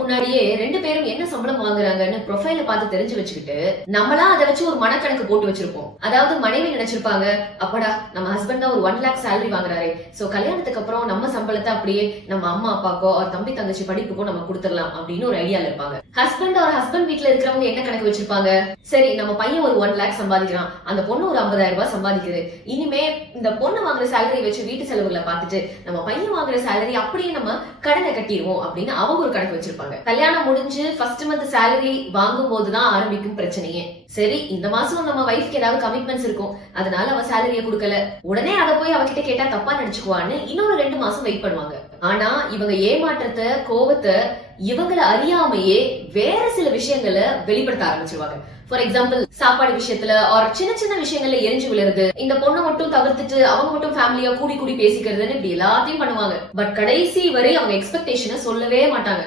முன்னாடியே ரெண்டு பேரும் என்ன சம்பளம் வாங்குறாங்கன்னு ப்ரொஃபைல பார்த்து தெரிஞ்சு வச்சுக்கிட்டு நம்மளா அதை வச்சு ஒரு மனக்கணக்கு போட்டு வச்சிருப்போம். அதாவது மனைவி நினைச்சிருப்பாங்க, அப்படா நம்ம ஹஸ்பண்ட் தான் ஒரு 1 lakh salary வாங்குறாரு, சோ கல்யாணத்துக்கு அப்புறம் நம்ம சம்பளத்தை அப்படியே நம்ம அம்மா அப்பாக்கோ ஒரு தம்பி தங்கச்சி படிப்புக்கோ நம்ம கொடுத்துடலாம் அப்படின்னு ஒரு ஐடியால இருப்பாங்க. ஹஸ்பண்ட் வீட்டுல இருக்கிறவங்க என்ன கணக்கு வச்சிருப்பாங்க, சரி நம்ம பையன் ஒரு 1 lakh சம்பாதிக்கிறான், அந்த பொண்ணு ஒரு 50,000 ரூபாய் சம்பாதிக்குது, இனிமே இந்த பொண்ணு வாங்குற சேலரி வச்சு வீட்டு செலவுகளை பார்த்துட்டு நம்ம பையன் வாங்குற சேலரி அப்படியே நம்ம கடனை கட்டிடுவோம் அப்படின்னு அவங்க ஒரு கணக்கு வச்சிருப்பாங்க. கல்யாணம் முடிஞ்சு ஃபர்ஸ்ட் மந்த் சேலரி வாங்கும் போதுதான் ஆரம்பிக்கும் பிரச்சனையே. சரி இந்த மாசம் நம்ம வைஃப்க்கு ஏதாவது கமிட்மெண்ட்ஸ் இருக்கும், அதனால அவ சேலரிய கொடுக்கல, உடனே அதை போய் அவகிட்ட கேட்டா தப்பா நினைச்சுக்குவான்னு இன்னொரு 2 மாசம் வெயிட் பண்ணுவாங்க. ஆனா இவங்க ஏமாற்றத்தை கோவத்தை இவங்களை அறியாமையே வேற சில விஷயங்களை வெளிப்படுத்த ஆரம்பிச்சிருவாங்க. ஃபார் எக்ஸாம்பிள் சாப்பாடு விஷயத்துல ஒரு சின்ன சின்ன விஷயங்கள்ல எரிஞ்சு விழுறது, இந்த பொண்ணை மட்டும் தவிர்த்துட்டு அவங்க மட்டும் ஃபேமிலியா கூடி கூடி பேசிக்கிறதுன்னு இப்படி எல்லாத்தையும் பண்ணுவாங்க. பட் கடைசி வரை அவங்க எக்ஸ்பெக்டேஷனை சொல்லவே மாட்டாங்க.